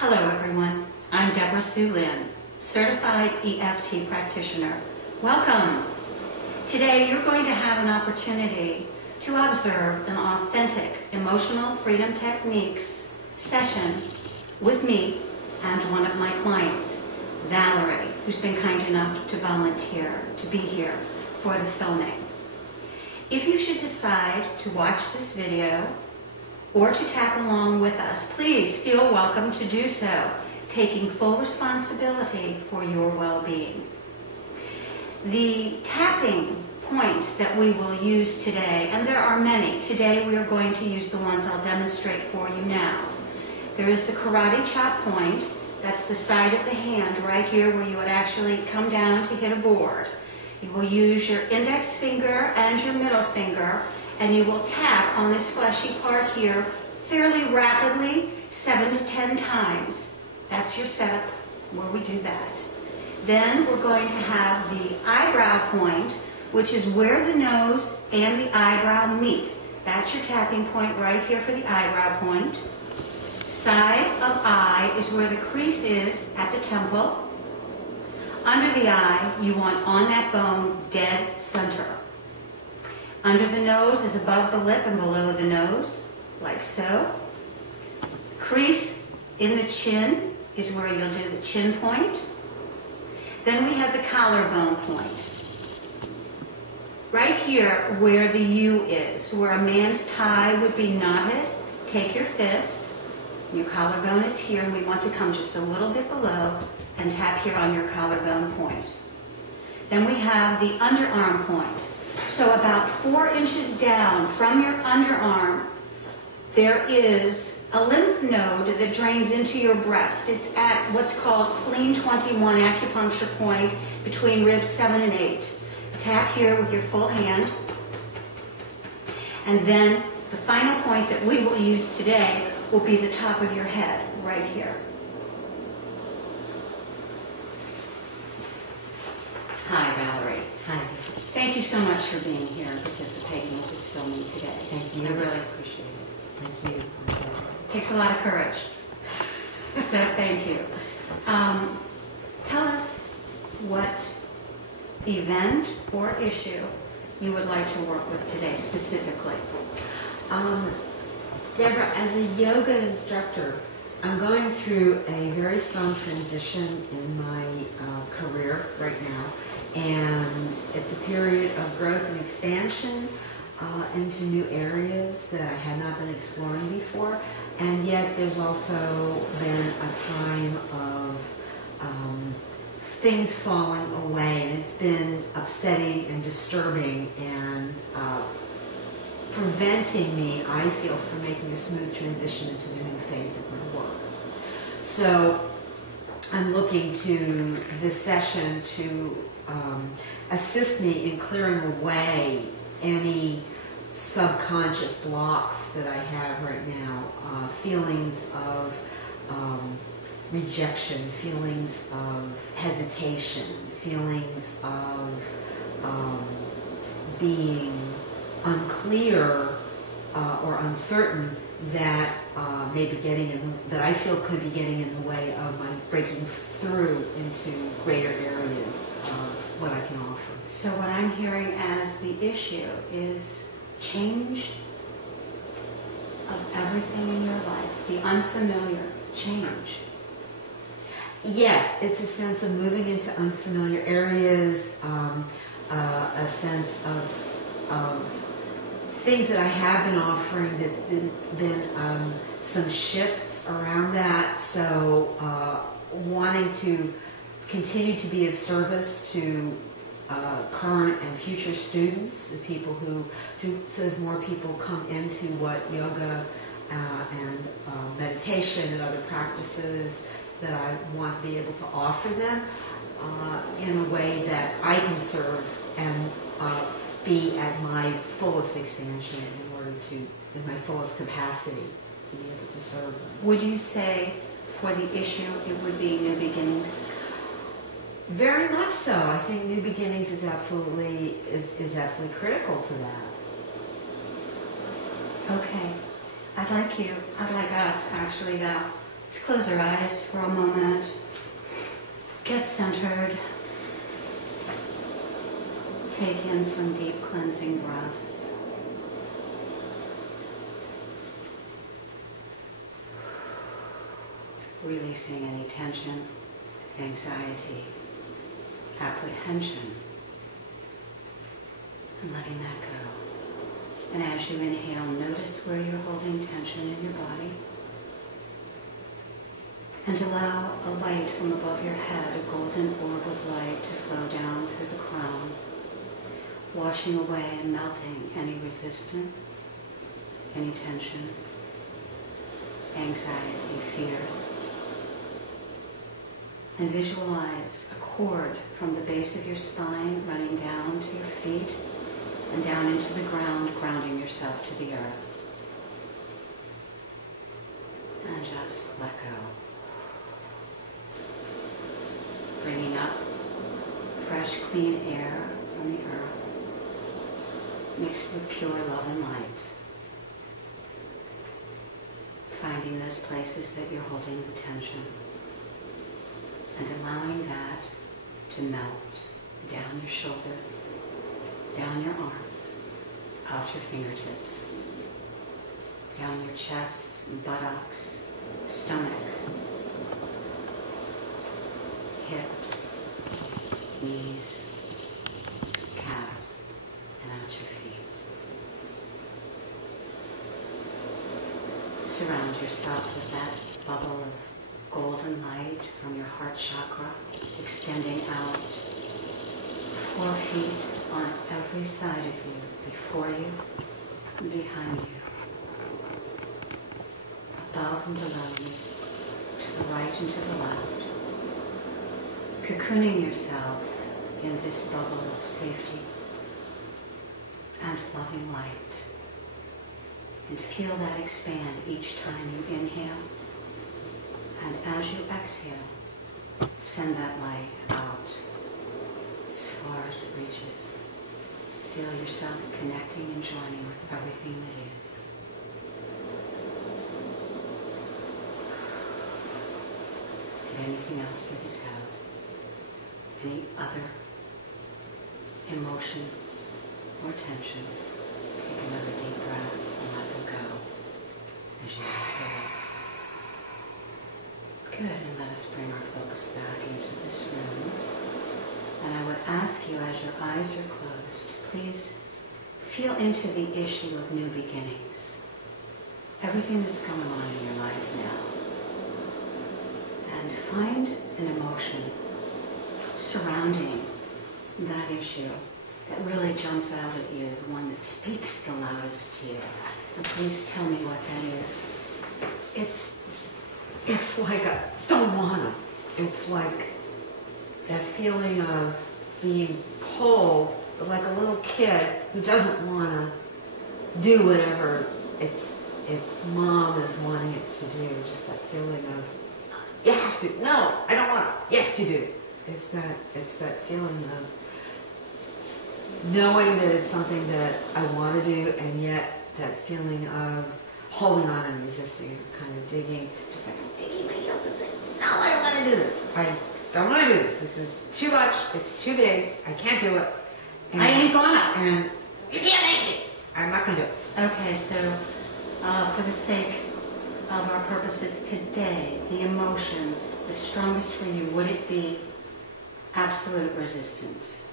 Hello everyone, I'm Debra Lynn, certified EFT practitioner. Welcome! Today you're going to have an opportunity to observe an authentic emotional freedom techniques session with me and one of my clients, Valerie, who's been kind enough to volunteer to be here for the filming. If you should decide to watch this video or to tap along with us, please feel welcome to do so, taking full responsibility for your well-being. The tapping points that we will use today, and there are many, today we are going to use the ones I'll demonstrate for you now. There is the karate chop point, that's the side of the hand right here where you would actually come down to hit a board. You will use your index finger and your middle finger, and you will tap on this fleshy part here fairly rapidly, 7 to 10 times. That's your setup where we do that. Then we're going to have the eyebrow point, which is where the nose and the eyebrow meet. That's your tapping point right here for the eyebrow point. Side of eye is where the crease is at the temple. Under the eye, you want on that bone, dead center. Under the nose is above the lip and below the nose, like so. Crease in the chin is where you'll do the chin point. Then we have the collarbone point. Right here where the U is, where a man's tie would be knotted, take your fist, your collarbone is here, and we want to come just a little bit below and tap here on your collarbone point. Then we have the underarm point. So about 4 inches down from your underarm, there is a lymph node that drains into your breast. It's at what's called spleen 21 acupuncture point between ribs 7 and 8. Tap here with your full hand. And then the final point that we will use today will be the top of your head, right here. Hi, Valerie. Hi. Thank you so much for being here and participating in this filming today. Thank you. I really appreciate it. Thank you. It takes a lot of courage. So thank you. Tell us what event or issue you would like to work with today specifically. Debra, as a yoga instructor, I'm going through a very strong transition in my career right now, and it's a period of growth and expansion into new areas that I had not been exploring before, and yet there's also been a time of things falling away, and it's been upsetting and disturbing and preventing me, I feel, from making a smooth transition into the new phase of my work. So I'm looking to this session to assist me in clearing away any subconscious blocks that I have right now, feelings of rejection, feelings of hesitation, feelings of being unclear or uncertain that may be getting in, that I feel could be getting in the way of my breaking through into greater areas of what I can offer. So what I'm hearing as the issue is change of everything in your life, the unfamiliar change. Yes, it's a sense of moving into unfamiliar areas, a sense of things that I have been offering. There's been some shifts around that, so wanting to continue to be of service to current and future students, the people so as more people come into what yoga and meditation and other practices that I want to be able to offer them in a way that I can serve and be at my fullest expansion in order to, in my fullest capacity, to be able to serve them. Would you say for the issue it would be new beginnings? Very much so. I think new beginnings is absolutely critical to that. Okay. I'd like us actually now Let's close our eyes for a moment. Get centered. Take in some deep cleansing breaths. Releasing any tension, anxiety, apprehension, and letting that go. And as you inhale, notice where you're holding tension in your body. And allow a light from above your head, a golden orb of light, to flow down through the crown, washing away and melting any resistance, any tension, anxiety, fears. And visualize a cord from the base of your spine running down to your feet and down into the ground, grounding yourself to the earth. And just let go. Bringing up fresh, clean air from the earth, mixed with pure love and light. Finding those places that you're holding the tension and allowing that to melt down your shoulders, down your arms, out your fingertips, down your chest, buttocks, stomach, hips, knees, calves, and out your feet. Surround yourself with that bubble of golden light from your heart chakra, extending out 4 feet on every side of you, before you and behind you, above and below you, to the right and to the left. Cocooning yourself in this bubble of safety and loving light. And feel that expand each time you inhale. And as you exhale, send that light out as far as it reaches. Feel yourself connecting and joining with everything that is. And anything else that is out. Any other emotions or tensions, take another deep breath and let them go as you exhale. Good, and let us bring our focus back into this room. And I would ask you, as your eyes are closed, please feel into the issue of new beginnings. Everything that's going on in your life now. And find an emotion surrounding that issue that really jumps out at you, the one that speaks the loudest to you. And please tell me what that is. It's like a don't wanna. It's like that feeling of being pulled, but like a little kid who doesn't wanna do whatever its mom is wanting it to do. Just that feeling of you have to. No, I don't want to. Yes, you do. It's that feeling of knowing that it's something that I want to do, and yet that feeling of holding on and resisting, kind of digging, just like digging my heels and saying, no, I don't want to do this. I don't want to do this. This is too much. It's too big. I can't do it. And, I ain't gonna. And you can't make it. I'm not going to do it. Okay, so for the sake of our purposes today, the emotion, the strongest for you, would it be absolute resistance?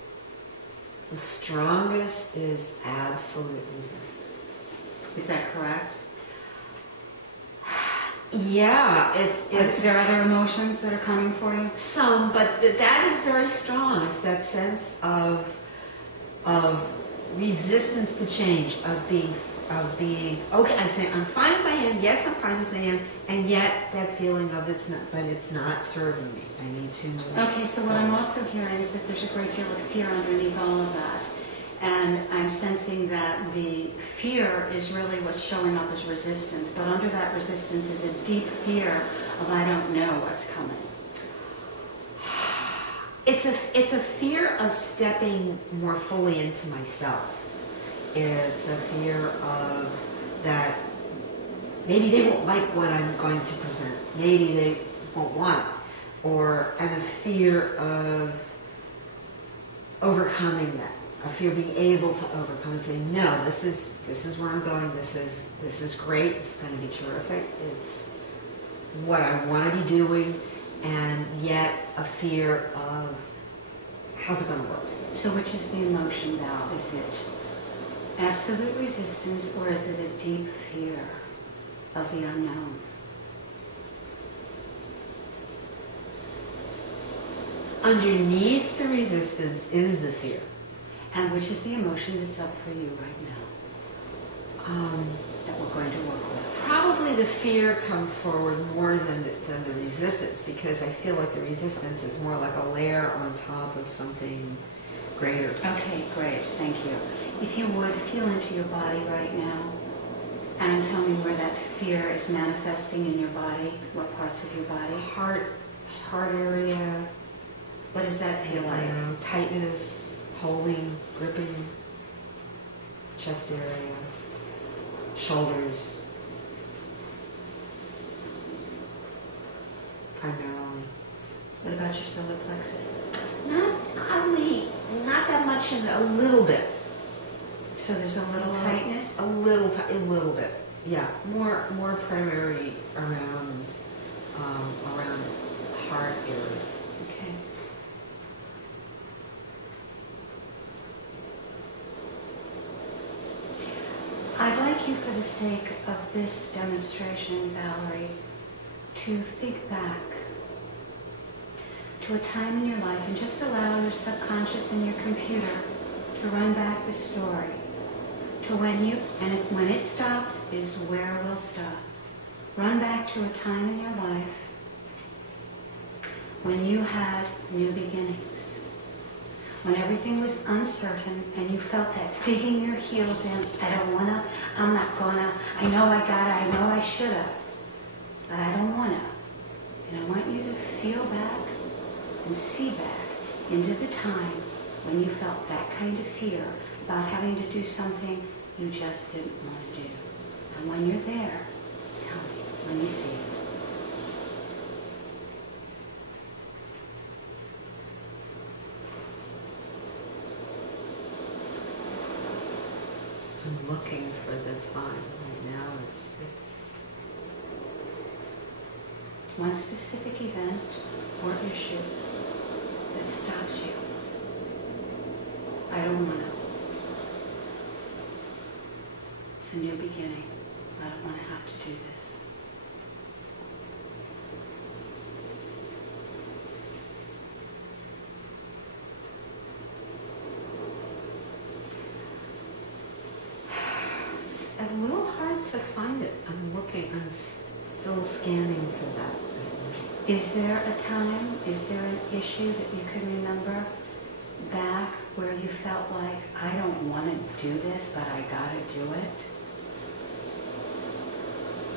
The strongest is absolute resistance. Is that correct? Yeah, it's. Are there other emotions that are coming for you? Some, but that is very strong. It's that sense of resistance to change, of being okay. I'm saying I'm fine as I am. Yes, I'm fine as I am, and yet that feeling of it's not serving me. I need to move. Okay, so what I'm also hearing is that there's a great deal of fear underneath all of that. And I'm sensing that the fear is really what's showing up as resistance, but under that resistance is a deep fear of I don't know what's coming. It's a fear of stepping more fully into myself. It's a fear of that maybe they won't like what I'm going to present. maybe they won't want it, and a fear of overcoming that, a fear of being able to overcome and say, no, this is where I'm going. This is great. It's going to be terrific. It's what I want to be doing, and yet a fear of how's it going to work. So which is the emotion now? Is it absolute resistance, or is it a deep fear of the unknown? Underneath the resistance is the fear. And which is the emotion that's up for you right now that we're going to work with? Probably the fear comes forward more than the resistance, because I feel like the resistance is more like a layer on top of something greater. Okay, great. Thank you. If you would, feel into your body right now and tell me where that fear is manifesting in your body, what parts of your body. Heart area. What does that feel like? Tightness, holding, gripping, chest area, shoulders, primarily. What about your solar plexus? Not that much, a little bit. So there's a little tightness? A little bit. Yeah, more primary around heart area. Okay. I'd like you, for the sake of this demonstration, Valerie, to think back to a time in your life and just allow your subconscious and your computer to run back the story to when it stops is where we'll stop. Run back to a time in your life when you had new beginnings, when everything was uncertain and you felt that digging your heels in, I don't wanna, I'm not gonna, I know I gotta, I know I shoulda, but I don't wanna. And I want you to feel back and see back into the time when you felt that kind of fear about having to do something you just didn't want to do. And when you're there, tell me when you see it. I'm looking for the time right now. It's one specific event or issue that stops you. I don't want to. It's a new beginning. I don't want to have to do this. It's a little hard to find it. I'm still scanning for that. Is there a time, is there an issue that you can remember back where you felt like, I don't want to do this, but I gotta do it?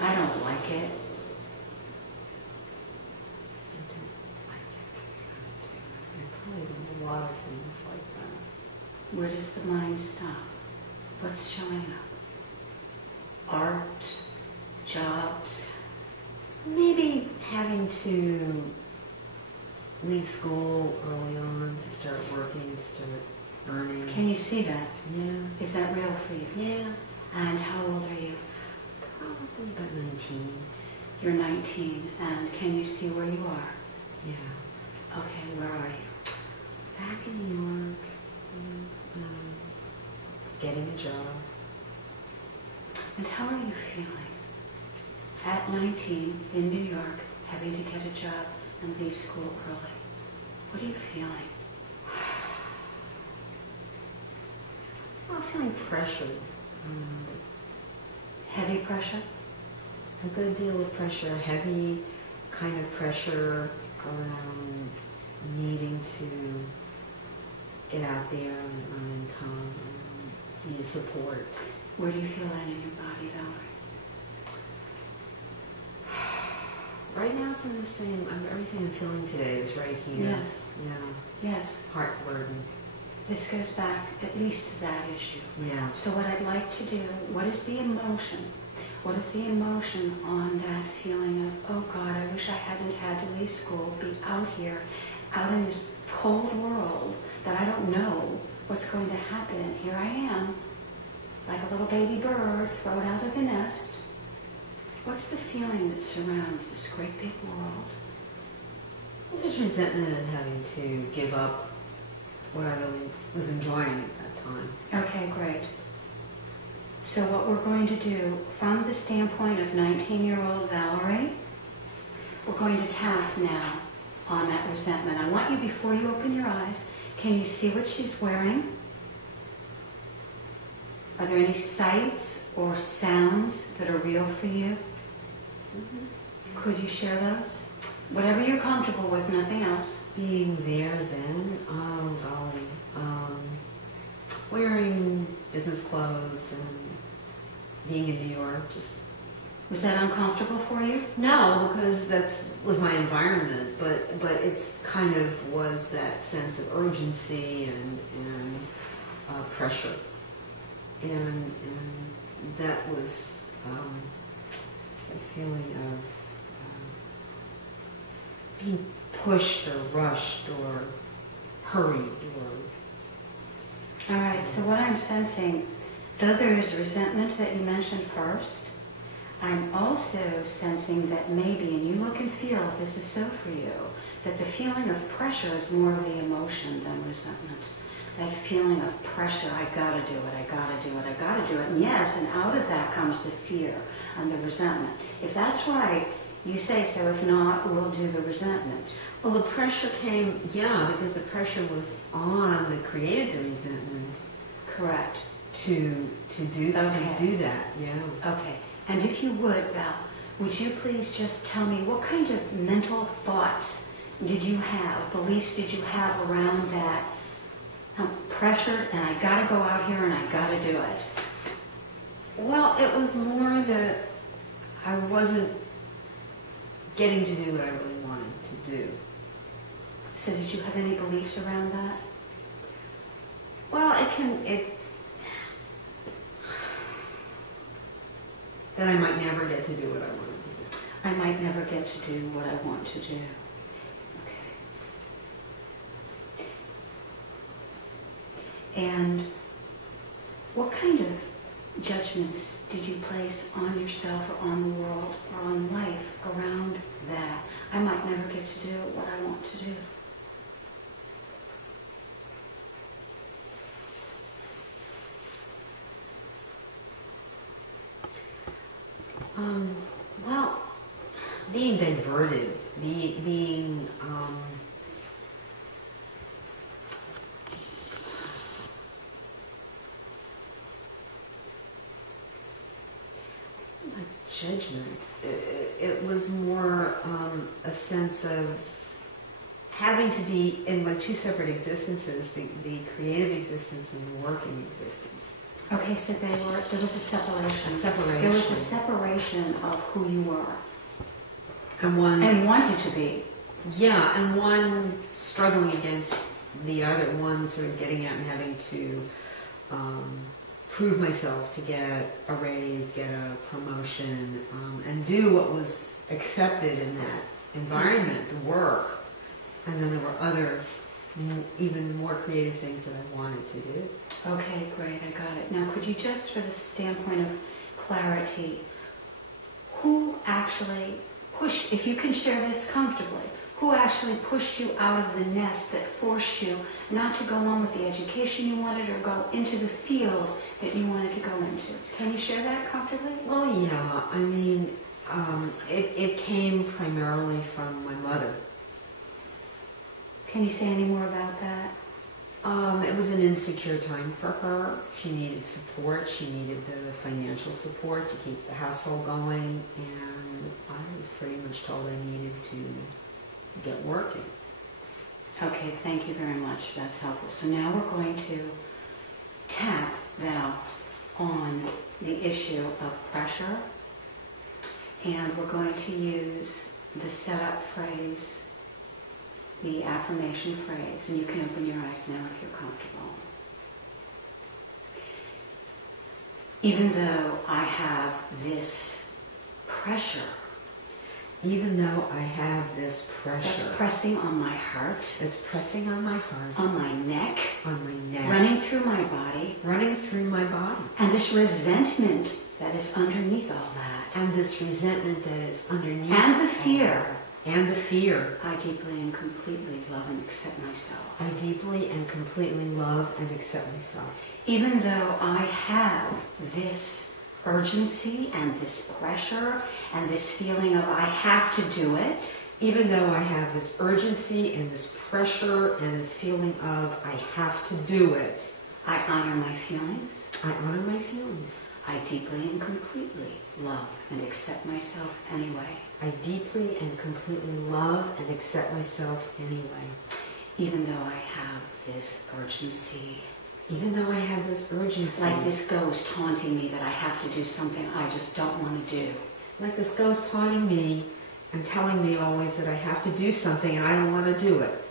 I don't like it. I don't like it. I probably do a lot of things like that. Where does the mind stop? What's showing up? Art, jobs. Maybe having to leave school early on to start working, to start earning. Can you see that? Yeah. Is that real for you? Yeah. And how old are you? Probably about 19. You're 19, and can you see where you are? Yeah. Okay, where are you? Back in New York, getting a job. And how are you feeling? At 19, in New York, having to get a job and leave school early. What are you feeling? I'm feeling pressured. Heavy pressure? A good deal of pressure, heavy kind of pressure around needing to get out there and earn income and be a support. Where do you feel that in your body, Valerie? Right now it's in the same, everything I'm feeling today is right here. Yes. Yeah. Yes. Heart burden. This goes back at least to that issue. Yeah. So what I'd like to do, what is the emotion? What is the emotion on that feeling of, oh God, I wish I hadn't had to leave school, be out here, out in this cold world that I don't know what's going to happen. And here I am, like a little baby bird thrown out of the nest. What's the feeling that surrounds this great big world? Well, there's resentment in having to give up what I really was enjoying at that time. Okay, great. So what we're going to do, from the standpoint of 19-year-old Valerie, we're going to tap now on that resentment. I want you, before you open your eyes, can you see what she's wearing? Are there any sights or sounds that are real for you? Mm-hmm. Could you share those? Whatever you're comfortable with, nothing else. Being there then, oh golly, wearing business clothes and being in New York, just... Was that uncomfortable for you? No, because that was my environment, but it's kind of was that sense of urgency and pressure, and that was that feeling of being pushed or rushed or hurried or... All right, so what I'm sensing, though there is resentment that you mentioned first, I'm also sensing that maybe, and you look and feel if this is so for you, that the feeling of pressure is more of the emotion than resentment. That feeling of pressure, I gotta do it, I gotta do it, I gotta do it. And yes, and out of that comes the fear and the resentment. If that's right, you say so. If not, we'll do the resentment. Well, the pressure came, yeah, because the pressure was on that created the resentment. Correct. To do that, yeah. Okay. And if you would, Val, would you please just tell me what kind of mental thoughts did you have, beliefs did you have around that? I'm pressured and I gotta go out here and I gotta do it. Well, it was more that I wasn't getting to do what I really wanted to do. So did you have any beliefs around that? Well, that I might never get to do what I wanted to do. I might never get to do what I want to do. Okay. And what kind of judgments did you place on yourself or on the world or on life around that? I might never get to do what I want to do. Well, being diverted, being not judgment. It was more a sense of having to be in like two separate existences: the creative existence and the working existence. Okay, so there was a separation. A separation. There was a separation of who you were. And wanted to be. Yeah, and one struggling against the other, one sort of getting out and having to prove myself to get a raise, get a promotion, and do what was accepted in that environment, the work. And then there were other, even more creative things that I wanted to do. Okay, great, I got it. Now, could you just, for the standpoint of clarity, who actually pushed, if you can share this comfortably, who actually pushed you out of the nest that forced you not to go on with the education you wanted or go into the field that you wanted to go into? Can you share that comfortably? Well, yeah, I mean, it came primarily from my mother. Can you say any more about that? It was an insecure time for her. She needed support. She needed the financial support to keep the household going, and I was pretty much told I needed to get working. Okay, thank you very much. That's helpful. So now we're going to tap Val on the issue of pressure, and we're going to use the setup phrase, the affirmation phrase, and you can open your eyes now if you're comfortable. Even though I have this pressure, Even though I have this pressure. That's pressing on my heart. It's pressing on my heart. On my neck. On my neck. Running through my body. Running through my body. And this resentment that is underneath all that. And this resentment that is underneath. And the fear. And the fear. I deeply and completely love and accept myself. I deeply and completely love and accept myself. Even though I have this urgency and this pressure and this feeling of I have to do it. Even though I have this urgency and this pressure and this feeling of I have to do it. I honor my feelings. I honor my feelings. I deeply and completely love and accept myself anyway. I deeply and completely love and accept myself anyway. Even though I have this urgency. Even though I have this urgency. Like this ghost haunting me that I have to do something I just don't want to do. Like this ghost haunting me and telling me always that I have to do something and I don't want to do it.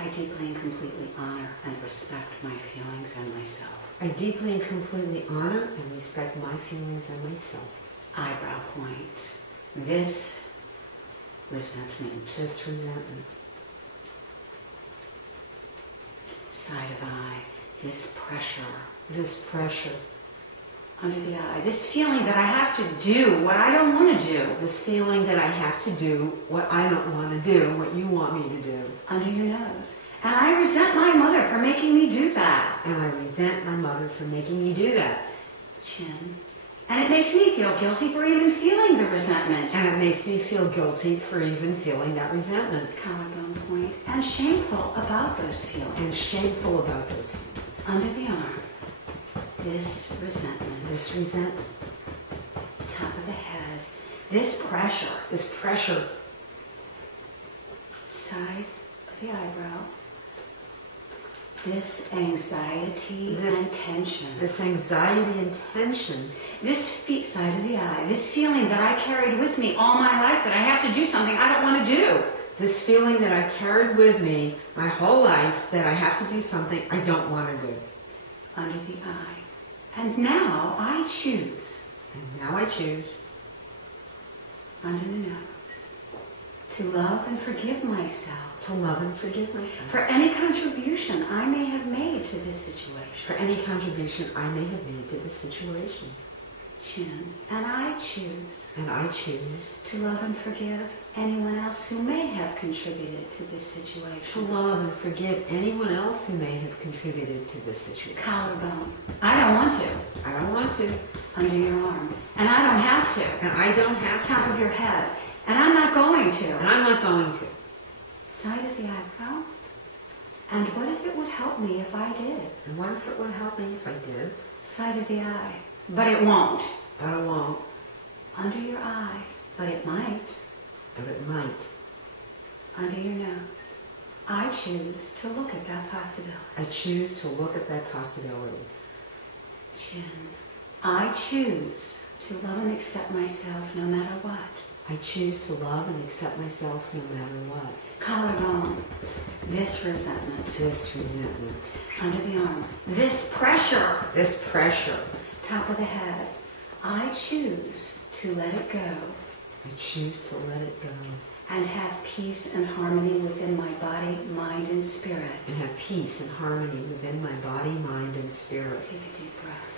I deeply and completely honor and respect my feelings and myself. I deeply and completely honor and respect my feelings and myself. Eyebrow point. This resentment. This resentment. Side of eye. This pressure. This pressure. Under the eye. This feeling that I have to do what I don't want to do. This feeling that I have to do what I don't want to do, what you want me to do. Under your nose. And I resent my mother for making me do that. And I resent my mother for making me do that. Chin. And it makes me feel guilty for even feeling the resentment. And it makes me feel guilty for even feeling that resentment. Collarbone point. And shameful about those feelings. And shameful about those feelings. Under the arm. This resentment. This resentment. Top of the head. This pressure. This pressure. Side of the eyebrow. This anxiety and tension. This anxiety and tension. This side of the eye. This feeling that I carried with me all my life that I have to do something I don't want to do. This feeling that I carried with me my whole life that I have to do something I don't want to do. Under the eye. And now I choose. And now I choose. Under the nose. To love and forgive myself. To love and forgive myself. For any contribution I may have made to this situation. For any contribution I may have made to this situation. Chin. And I choose. And I choose. To love and forgive anyone else who may have contributed to this situation. To love and forgive anyone else who may have contributed to this situation. Collarbone. I don't want to. I don't want to. Under your arm. And I don't have to. And I don't have to. Top of your head. And I'm not going to. And I'm not going to. Side of the eyebrow. And what if it would help me if I did? And what if it would help me if I did? Side of the eye. But it won't. But it won't. Under your eye. But it might. But it might. Under your nose. I choose to look at that possibility. I choose to look at that possibility. Chin. I choose to love and accept myself no matter what. I choose to love and accept myself no matter what. Collarbone. This resentment. This resentment. Under the arm. This pressure. This pressure. Top of the head. I choose to let it go. I choose to let it go. And have peace and harmony within my body, mind, and spirit. And have peace and harmony within my body, mind, and spirit. Take a deep breath.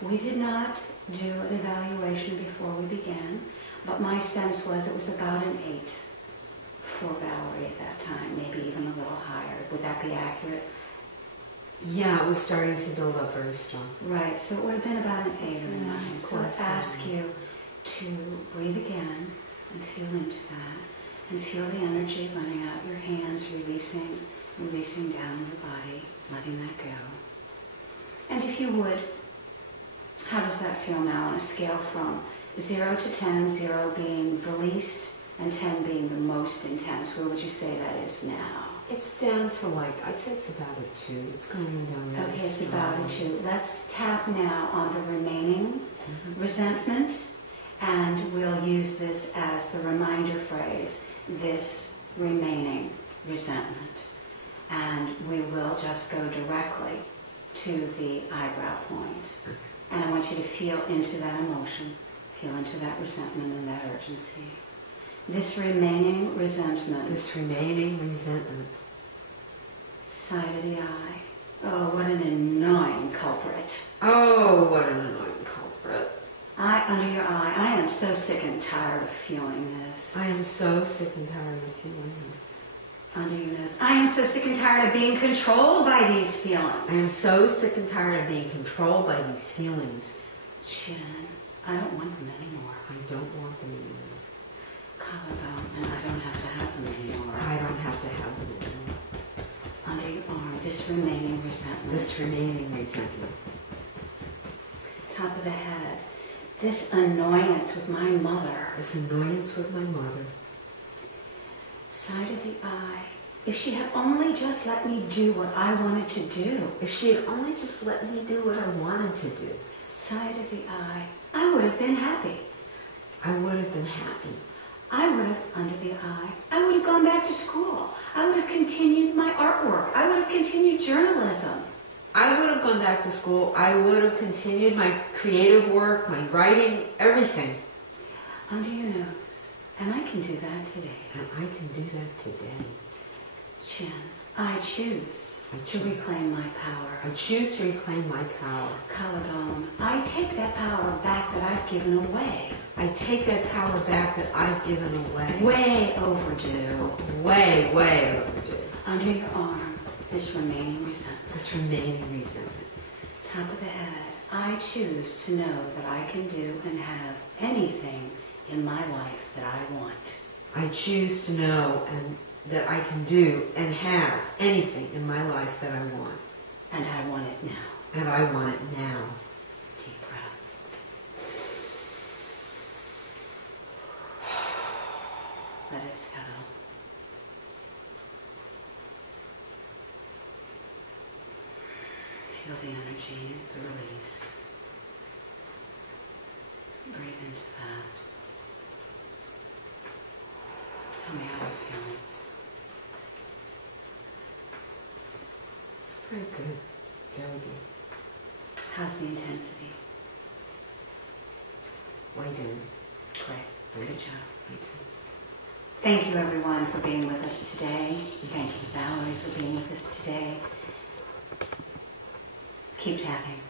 We did not do an evaluation before we began, but my sense was it was about an 8 for Valerie at that time, maybe even a little higher. Would that be accurate? Yeah, it was starting to build up very strong. Right, so it would have been about an 8 or a 9. So Close I ask you to breathe again and feel into that, and feel the energy running out your hands, releasing down your body, letting that go. And if you would, how does that feel now on a scale from 0 to 10, 0 being the least and 10 being the most intense? Where would you say that is now? It's down to I'd say it's about a 2. It's going down really Okay, it's slowly. about a 2. Let's tap now on the remaining resentment, and we'll use this as the reminder phrase, this remaining resentment. And we will just go directly to the eyebrow point. And I want you to feel into that emotion, feel into that resentment and that urgency. This remaining resentment. This remaining resentment. Side of the eye. Oh, what an annoying culprit. Oh, what an annoying culprit. Eye under your eye. I am so sick and tired of feeling this. I am so sick and tired of feeling this. Under your nose. I am so sick and tired of being controlled by these feelings. I am so sick and tired of being controlled by these feelings. Chin. I don't want them anymore. I don't want them anymore. Collarbone. And I don't have to have them anymore. I don't have to have them anymore. Under your arm. This remaining resentment. This remaining resentment. Top of the head. This annoyance with my mother. This annoyance with my mother. Side of the eye. If she had only just let me do what I wanted to do. If she had only just let me do what I wanted to do. Side of the eye. I would have been happy. I would have been happy. I would have, under the eye, I would have gone back to school. I would have continued my artwork. I would have continued journalism. I would have gone back to school. I would have continued my creative work, my writing, everything. Under your nose. And I can do that today. And I can do that today. Chin. I choose to reclaim my power. I choose to reclaim my power. Collarbone. I take that power back that I've given away. I take that power back that I've given away. Way overdue. Way, way overdue. Under your arm. This remaining resentment. This remaining resentment. Top of the head. I choose to know that I can do and have anything in my life that I want. I choose to know and that I can do and have anything in my life that I want. And I want it now. And I want it now. Deep breath. Let it settle. Feel the energy, the release. Breathe into that. Tell me how you're feeling. Very good. Very good. How's the intensity? Way down. Great. Good job. Thank you, everyone, for being with us today. Thank you, Valerie, for being with us today. Keep tapping.